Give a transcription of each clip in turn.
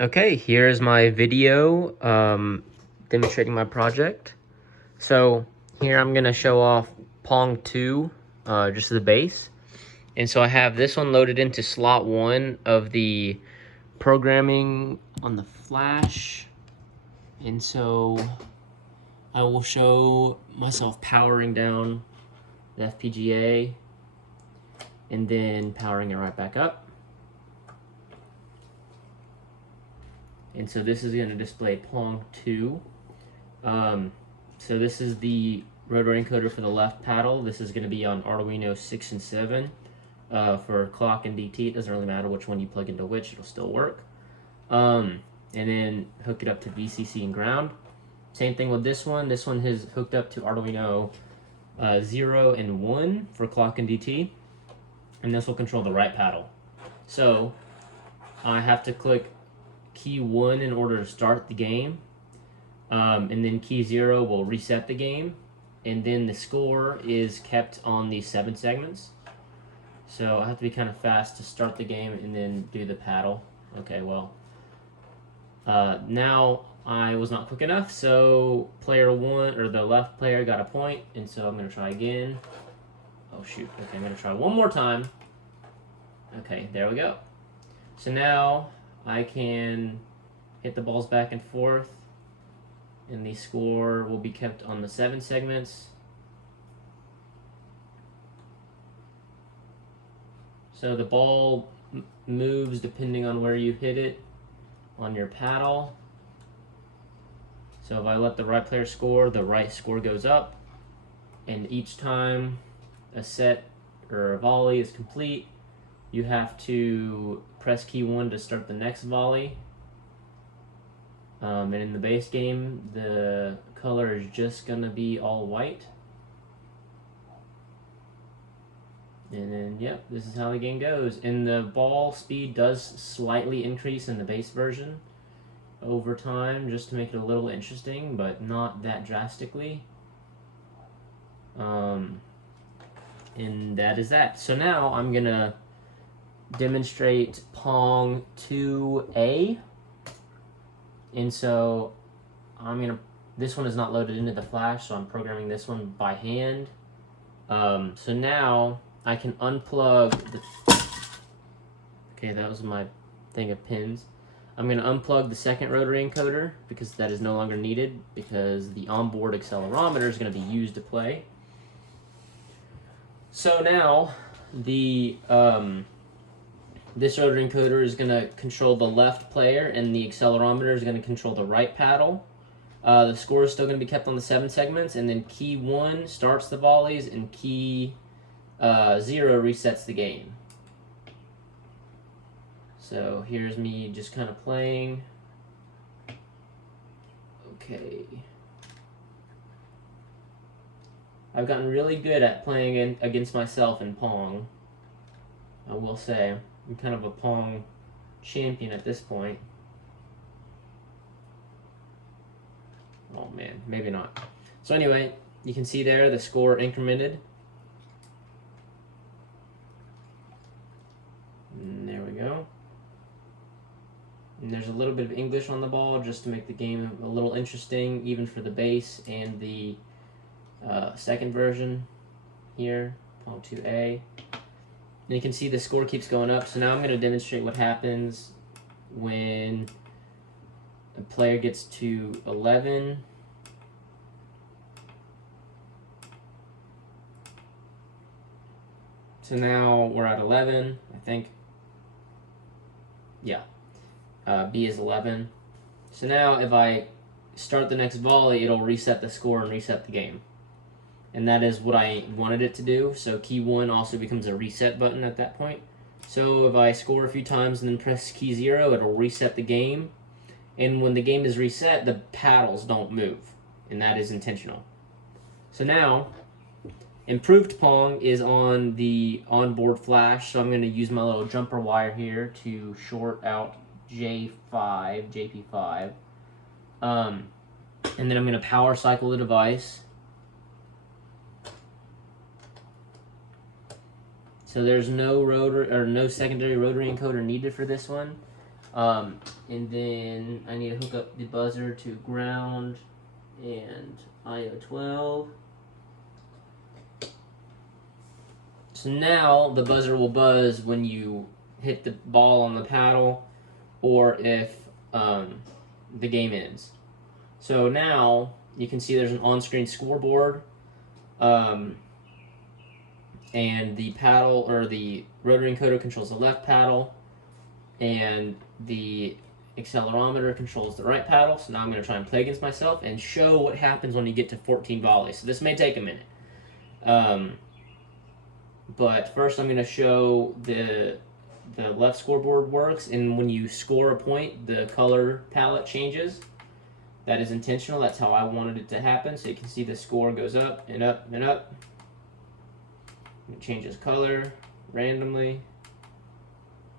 Okay, here's my video demonstrating my project. So here I'm gonna show off Pong 2, just the base. And so I have this one loaded into slot 1 of the programming on the flash. And so I will show myself powering down the FPGA and then powering it right back up. And so this is going to display Pong 2. So this is the rotary encoder for the left paddle. This is going to be on Arduino 6 and 7 for clock and DT. It doesn't really matter which one you plug into which, it'll still work. And then hook it up to VCC and ground. Same thing with this one. This one is hooked up to Arduino 0 and 1 for clock and DT. And this will control the right paddle. So I have to click key 1 in order to start the game. And then key 0 will reset the game. And then the score is kept on these 7 segments. So I have to be kind of fast to start the game and then do the paddle. Okay, well. Now I was not quick enough, so player 1, or the left player, got a point. And so I'm going to try again. Oh shoot, okay, I'm going to try one more time. Okay, there we go. So now I can hit the balls back and forth, and the score will be kept on the 7 segments. So the ball moves depending on where you hit it on your paddle. So if I let the right player score, the right score goes up, and each time a set or a volley is complete, you have to press key 1 to start the next volley. And in the base game, the color is just going to be all white. And then, yep, this is how the game goes. And the ball speed does slightly increase in the base version over time, just to make it a little interesting, but not that drastically. And that is that. So now I'm going to demonstrate Pong 2A. And so this one is not loaded into the flash, so I'm programming this one by hand. So now I can unplug the... Okay, that was my thing of pins. I'm going to unplug the second rotary encoder because that is no longer needed, because the onboard accelerometer is going to be used to play. So now the this rotary encoder is going to control the left player, and the accelerometer is going to control the right paddle. The score is still going to be kept on the 7 segments, and then key 1 starts the volleys, and key 0 resets the game. So here's me just kind of playing. Okay. I've gotten really good at playing against myself in Pong, I will say. I'm kind of a Pong champion at this point. Oh man, maybe not. So anyway, you can see there the score incremented. And there we go. And there's a little bit of English on the ball just to make the game a little interesting, even for the base and the second version here, Pong 2A. And you can see the score keeps going up. So now I'm going to demonstrate what happens when a player gets to 11. So now we're at 11, I think. Yeah. B is 11. So now if I start the next volley, it'll reset the score and reset the game. And that is what I wanted it to do. So key 1 also becomes a reset button at that point. So if I score a few times and then press key 0, it'll reset the game. And when the game is reset, the paddles don't move. And that is intentional. So now, improved Pong is on the onboard flash. So I'm going to use my little jumper wire here to short out JP5. And then I'm going to power cycle the device. So there's no rotor or no secondary rotary encoder needed for this one. And then I need to hook up the buzzer to ground and IO12. So now the buzzer will buzz when you hit the ball on the paddle or if the game ends. So now you can see there's an on-screen scoreboard, and the paddle or the rotary encoder controls the left paddle, and the accelerometer controls the right paddle. So now I'm going to try and play against myself and show what happens when you get to 14 volleys. So this may take a minute. But first I'm going to show the left scoreboard works, and when you score a point, the color palette changes. That is intentional. That's how I wanted it to happen. So you can see the score goes up and up and up. It changes color randomly.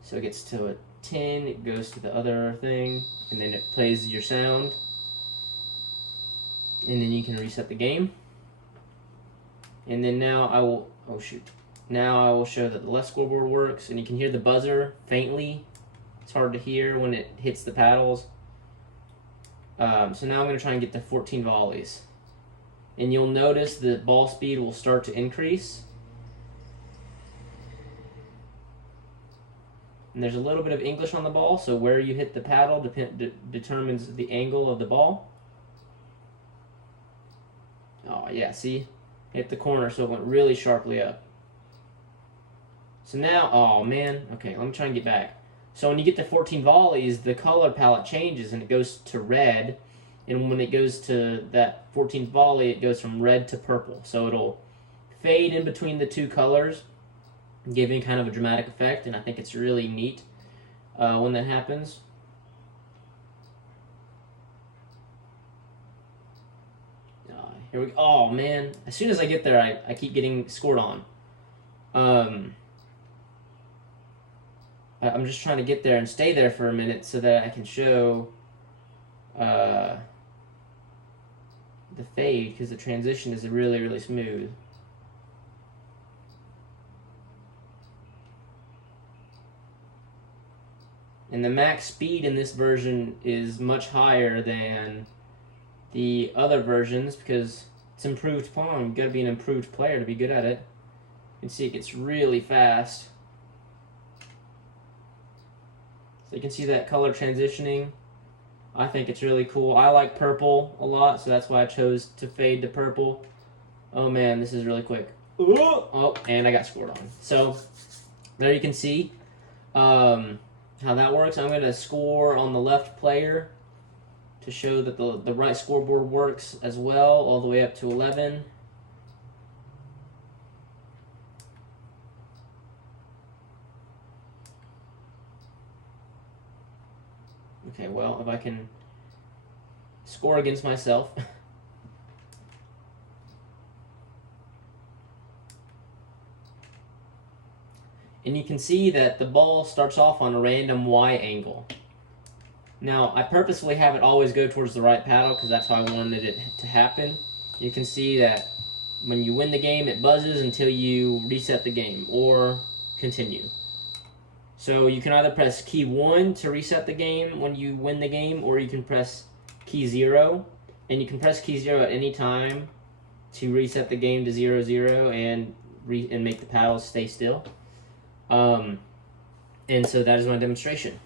So it gets to a 10, it goes to the other thing, and then it plays your sound. And then you can reset the game. And then now I will, oh shoot. Now I will show that the left scoreboard works, and you can hear the buzzer faintly. It's hard to hear when it hits the paddles. So now I'm going to try and get to 14 volleys. And you'll notice the ball speed will start to increase. And there's a little bit of English on the ball, so where you hit the paddle determines the angle of the ball. Oh yeah, see? Hit the corner, so it went really sharply up. So now, oh man, okay, let me try and get back. So when you get to 14 volleys, the color palette changes and it goes to red. And when it goes to that 14th volley, it goes from red to purple. So it'll fade in between the two colors, giving kind of a dramatic effect. And I think it's really neat when that happens. Here we go. Oh man, as soon as I get there, I keep getting scored on. I'm just trying to get there and stay there for a minute so that I can show the fade, because the transition is really, really smooth. And the max speed in this version is much higher than the other versions because it's improved Pong. You've got to be an improved player to be good at it. You can see it gets really fast. So you can see that color transitioning. I think it's really cool. I like purple a lot, so that's why I chose to fade to purple. Oh man, this is really quick. Oh, and I got scored on. So there you can see how that works. I'm going to score on the left player to show that the right scoreboard works as well, all the way up to 11. Okay, well, if I can score against myself. And you can see that the ball starts off on a random Y angle. Now, I purposefully have it always go towards the right paddle because that's how I wanted it to happen. You can see that when you win the game, it buzzes until you reset the game or continue. So you can either press key 1 to reset the game when you win the game, or you can press key 0. And you can press key 0 at any time to reset the game to 0-0 and make the paddles stay still. And so that is my demonstration.